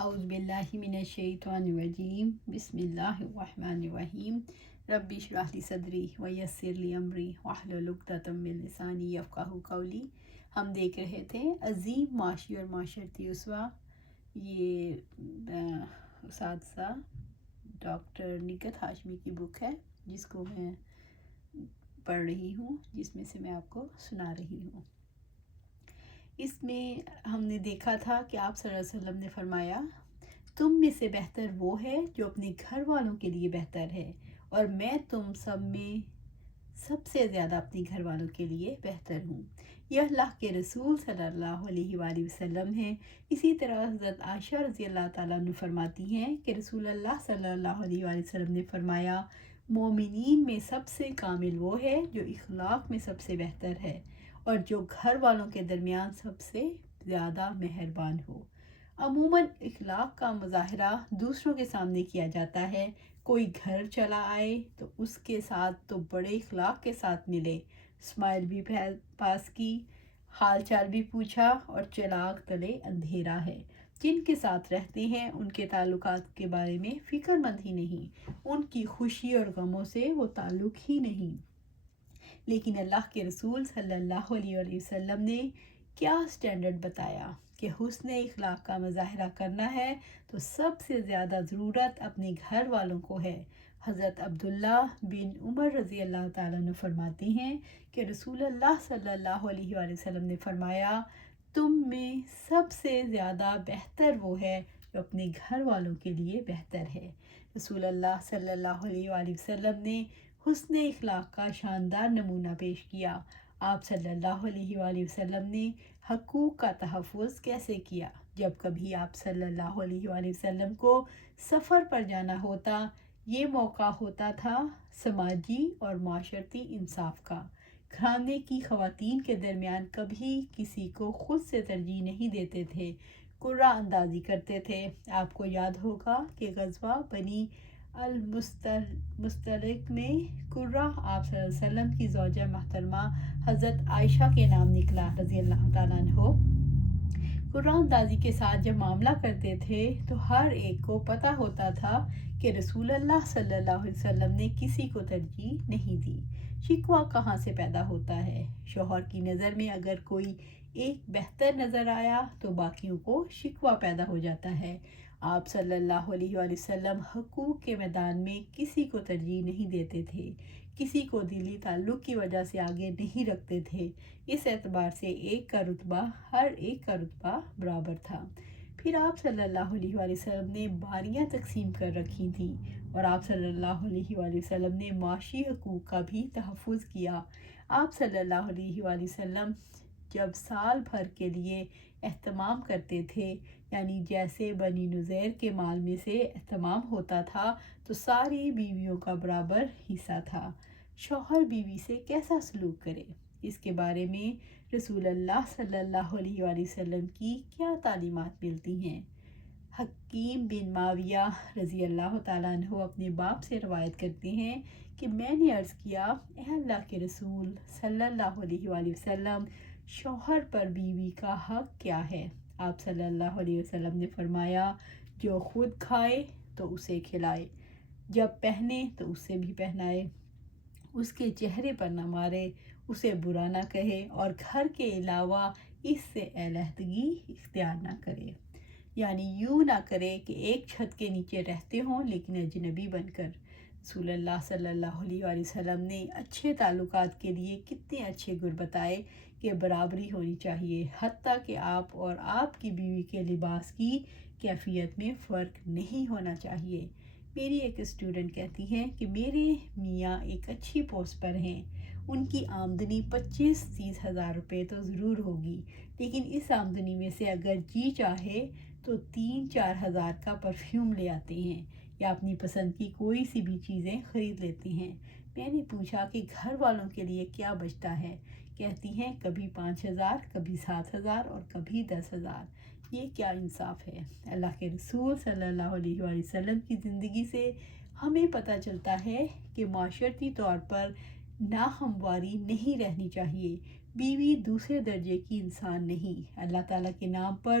اعوذ باللہ من الشیطان الرجیم بسم اللہ الرحمن الرحیم رب اشرح لی صدری ویسر لی امری واحلل عقدۃ من لسانی یفقہوا قولی۔ ہم دیکھ رہے تھے عظیم معاشی اور معاشرتی اسوہ، یہ اساتذہ ڈاکٹر نگہت ہاشمی کی بک ہے جس کو میں پڑھ رہی ہوں، جس میں سے میں آپ کو سنا رہی ہوں۔ اس میں ہم نے دیکھا تھا کہ آپ صلی اللہ علیہ وسلم نے فرمایا، تم میں سے بہتر وہ ہے جو اپنے گھر والوں کے لیے بہتر ہے، اور میں تم سب میں سب سے زیادہ اپنے گھر والوں کے لیے بہتر ہوں۔ یہ اللہ کے رسول صلی اللہ علیہ وآلہ وسلم ہیں۔ اسی طرح حضرت عائشہ رضی اللہ تعالیٰ عنہ فرماتی ہیں کہ رسول اللہ صلی اللہ علیہ وآلہ وسلم نے فرمایا، مومنین میں سب سے کامل وہ ہے جو اخلاق میں سب سے بہتر ہے اور جو گھر والوں کے درمیان سب سے زیادہ مہربان ہو۔ عموماً اخلاق کا مظاہرہ دوسروں کے سامنے کیا جاتا ہے۔ کوئی گھر چلا آئے تو اس کے ساتھ تو بڑے اخلاق کے ساتھ ملے، اسمائل بھی پاس کی، حال چال بھی پوچھا، اور چراغ تلے اندھیرا ہے۔ جن کے ساتھ رہتے ہیں ان کے تعلقات کے بارے میں فکر مند ہی نہیں، ان کی خوشی اور غموں سے وہ تعلق ہی نہیں۔ لیکن اللہ کے رسول صلی اللہ علیہ وآلہ وسلم نے کیا سٹینڈرڈ بتایا کہ حسن اخلاق کا مظاہرہ کرنا ہے تو سب سے زیادہ ضرورت اپنے گھر والوں کو ہے۔ حضرت عبداللہ بن عمر رضی اللہ تعالیٰ عنہ فرماتے ہیں کہ رسول اللہ صلی اللہ علیہ وآلہ وسلم نے فرمایا، تم میں سب سے زیادہ بہتر وہ ہے جو اپنے گھر والوں کے لیے بہتر ہے۔ رسول اللہ صلی اللہ علیہ وآلہ وسلم نے حسن اخلاق کا شاندار نمونہ پیش کیا۔ آپ صلی اللہ علیہ وآلہ وسلم نے حقوق کا تحفظ کیسے کیا؟ جب کبھی آپ صلی اللہ علیہ وآلہ وسلم کو سفر پر جانا ہوتا، یہ موقع ہوتا تھا سماجی اور معاشرتی انصاف کا۔ گھرانے کی خواتین کے درمیان کبھی کسی کو خود سے ترجیح نہیں دیتے تھے، قرعہ اندازی کرتے تھے۔ آپ کو یاد ہوگا کہ غزوہ بنی المستلق میں قرہ آپ صلی اللہ علیہ وسلم کی زوجہ محترمہ حضرت عائشہ کے نام نکلا رضی اللہ تعالیٰ عنہ۔ قرعہ اندازی کے ساتھ جب معاملہ کرتے تھے تو ہر ایک کو پتہ ہوتا تھا کہ رسول اللہ صلی اللہ علیہ وسلم نے کسی کو ترجیح نہیں دی۔ شکوہ کہاں سے پیدا ہوتا ہے؟ شوہر کی نظر میں اگر کوئی ایک بہتر نظر آیا تو باقیوں کو شکوہ پیدا ہو جاتا ہے۔ آپ صلی اللہ علیہ وآلہ وسلم حقوق کے میدان میں کسی کو ترجیح نہیں دیتے تھے، کسی کو دلی تعلق کی وجہ سے آگے نہیں رکھتے تھے۔ اس اعتبار سے ایک کا رتبہ ہر ایک کا رتبہ برابر تھا۔ پھر آپ صلی اللہ علیہ وآلہ وسلم نے باریاں تقسیم کر رکھی تھیں، اور آپ صلی اللہ علیہ وآلہ وسلم نے معاشی حقوق کا بھی تحفظ کیا۔ آپ صلی اللہ علیہ وآلہ وسلم جب سال بھر کے لیے اہتمام کرتے تھے، یعنی جیسے بنی نذیر کے مال میں سے اہتمام ہوتا تھا تو ساری بیویوں کا برابر حصہ تھا۔ شوہر بیوی سے کیسا سلوک کرے، اس کے بارے میں رسول اللہ صلی اللہ علیہ وآلہ وسلم کی کیا تعلیمات ملتی ہیں؟ حکیم بن معاویہ رضی اللہ تعالیٰ عنہ اپنے باپ سے روایت کرتے ہیں کہ میں نے عرض کیا، اے اللہ کے رسول صلی اللہ علیہ وآلہ وسلم، شوہر پر بیوی کا حق کیا ہے؟ آپ صلی اللہ علیہ وسلم نے فرمایا، جو خود کھائے تو اسے کھلائے، جب پہنے تو اسے بھی پہنائے، اس کے چہرے پر نہ مارے، اسے برا نہ کہے، اور گھر کے علاوہ اس سے علیحدگی اختیار نہ کرے۔ یعنی یوں نہ کرے کہ ایک چھت کے نیچے رہتے ہوں لیکن اجنبی بن کر۔ رسول اللہ صلی اللہ علیہ وآلہ وسلم نے اچھے تعلقات کے لیے کتنے اچھے گر بتائے کہ برابری ہونی چاہیے، حتیٰ کہ آپ اور آپ کی بیوی کے لباس کی کیفیت میں فرق نہیں ہونا چاہیے۔ میری ایک اسٹوڈنٹ کہتی ہے کہ میرے میاں ایک اچھی پوسٹ پر ہیں، ان کی آمدنی 25-30 ہزار روپے تو ضرور ہوگی، لیکن اس آمدنی میں سے اگر جی چاہے تو 3-4 ہزار کا پرفیوم لے آتے ہیں یا اپنی پسند کی کوئی سی بھی چیزیں خرید لیتے ہیں۔ میں نے پوچھا کہ گھر والوں کے لیے کیا بچتا ہے؟ کہتی ہیں کبھی 5,000، کبھی 7,000 اور کبھی 10,000۔ یہ کیا انصاف ہے؟ اللہ کے رسول صلی اللہ علیہ وآلہ وسلم کی زندگی سے ہمیں پتہ چلتا ہے کہ معاشرتی طور پر ناہمواری نہیں رہنی چاہیے۔ بیوی دوسرے درجے کی انسان نہیں، اللہ تعالیٰ کے نام پر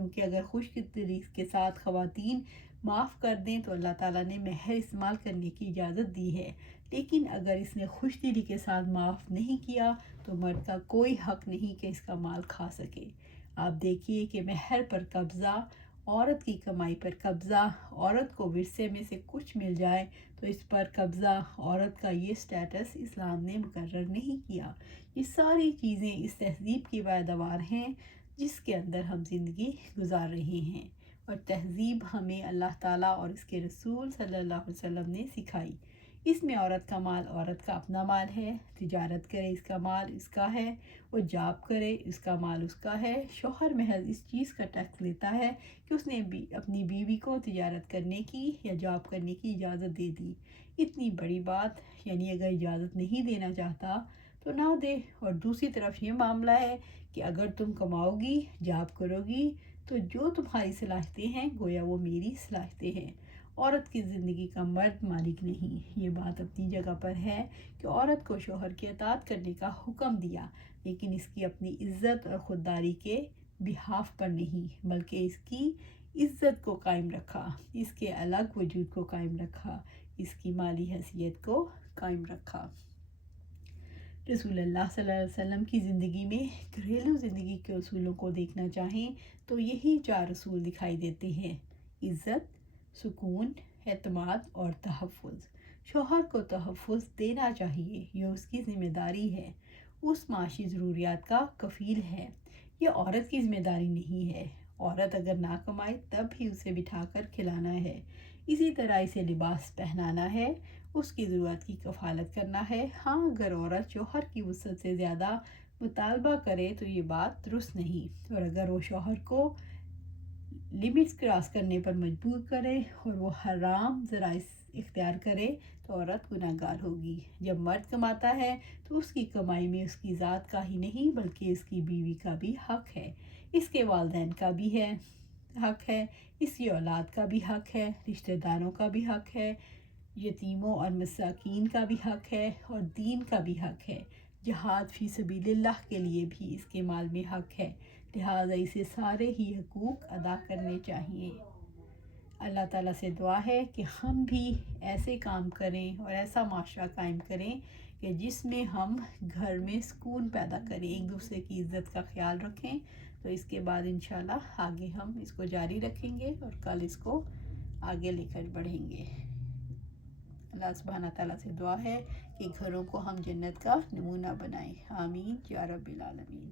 کیونکہ اگر خوش دلی کے ساتھ خواتین معاف کر دیں تو اللہ تعالیٰ نے مہر استعمال کرنے کی اجازت دی ہے، لیکن اگر اس نے خوش دلی کے ساتھ معاف نہیں کیا تو مرد کا کوئی حق نہیں کہ اس کا مال کھا سکے۔ آپ دیکھیے کہ مہر پر قبضہ، عورت کی کمائی پر قبضہ، عورت کو ورثے میں سے کچھ مل جائے تو اس پر قبضہ، عورت کا یہ سٹیٹس اسلام نے مقرر نہیں کیا۔ یہ ساری چیزیں اس تہذیب کی پیداوار ہیں جس کے اندر ہم زندگی گزار رہے ہیں، اور تہذیب ہمیں اللہ تعالیٰ اور اس کے رسول صلی اللہ علیہ وسلم نے سکھائی۔ اس میں عورت کا مال عورت کا اپنا مال ہے، تجارت کرے اس کا مال اس کا ہے، وہ جاب کرے اس کا مال اس کا ہے۔ شوہر محض اس چیز کا ٹیکس لیتا ہے کہ اس نے اپنی بیوی کو تجارت کرنے کی یا جاب کرنے کی اجازت دے دی۔ اتنی بڑی بات، یعنی اگر اجازت نہیں دینا چاہتا تو نہ دے۔ اور دوسری طرف یہ معاملہ ہے کہ اگر تم کماؤ گی، جاب کرو گی تو جو تمہاری صلاحیتیں ہیں گویا وہ میری صلاحیتیں ہیں۔ عورت کی زندگی کا مرد مالک نہیں۔ یہ بات اپنی جگہ پر ہے کہ عورت کو شوہر کی اطاعت کرنے کا حکم دیا، لیکن اس کی اپنی عزت اور خودداری کے بحاف پر نہیں، بلکہ اس کی عزت کو قائم رکھا، اس کے الگ وجود کو قائم رکھا، اس کی مالی حیثیت کو قائم رکھا۔ رسول اللہ صلی اللہ علیہ وسلم کی زندگی میں گھریلو زندگی کے اصولوں کو دیکھنا چاہیں تو یہی 4 اصول دکھائی دیتے ہیں: عزت، سکون، اعتماد اور تحفظ۔ شوہر کو تحفظ دینا چاہیے، یہ اس کی ذمہ داری ہے، اس معاشی ضروریات کا کفیل ہے۔ یہ عورت کی ذمہ داری نہیں ہے۔ عورت اگر نہ کمائے تب بھی اسے بٹھا کر کھلانا ہے، اسی طرح اسے لباس پہنانا ہے، اس کی ضرورت کی کفالت کرنا ہے۔ ہاں، اگر عورت شوہر کی وسعت سے زیادہ مطالبہ کرے تو یہ بات درست نہیں، اور اگر وہ شوہر کو لمٹس کراس کرنے پر مجبور کرے اور وہ حرام ذرائع اختیار کرے تو عورت گناہ گار ہوگی۔ جب مرد کماتا ہے تو اس کی کمائی میں اس کی ذات کا ہی نہیں بلکہ اس کی بیوی کا بھی حق ہے، اس کے والدین کا بھی حق ہے، اس کی اولاد کا بھی حق ہے، رشتہ داروں کا بھی حق ہے، یتیموں اور مساکین کا بھی حق ہے، اور دین کا بھی حق ہے۔ جہاد فی سبیل اللہ کے لیے بھی اس کے مال میں حق ہے، لہٰذا اسے سارے ہی حقوق ادا کرنے چاہیے۔ اللہ تعالیٰ سے دعا ہے کہ ہم بھی ایسے کام کریں اور ایسا معاشرہ قائم کریں کہ جس میں ہم گھر میں سکون پیدا کریں، ایک دوسرے کی عزت کا خیال رکھیں۔ تو اس کے بعد انشاءاللہ آگے ہم اس کو جاری رکھیں گے اور کل اس کو آگے لے کر بڑھیں گے۔ اللہ سبحانہ تعالیٰ سے دعا ہے کہ گھروں کو ہم جنت کا نمونہ بنائیں۔ آمین یا رب العالمین۔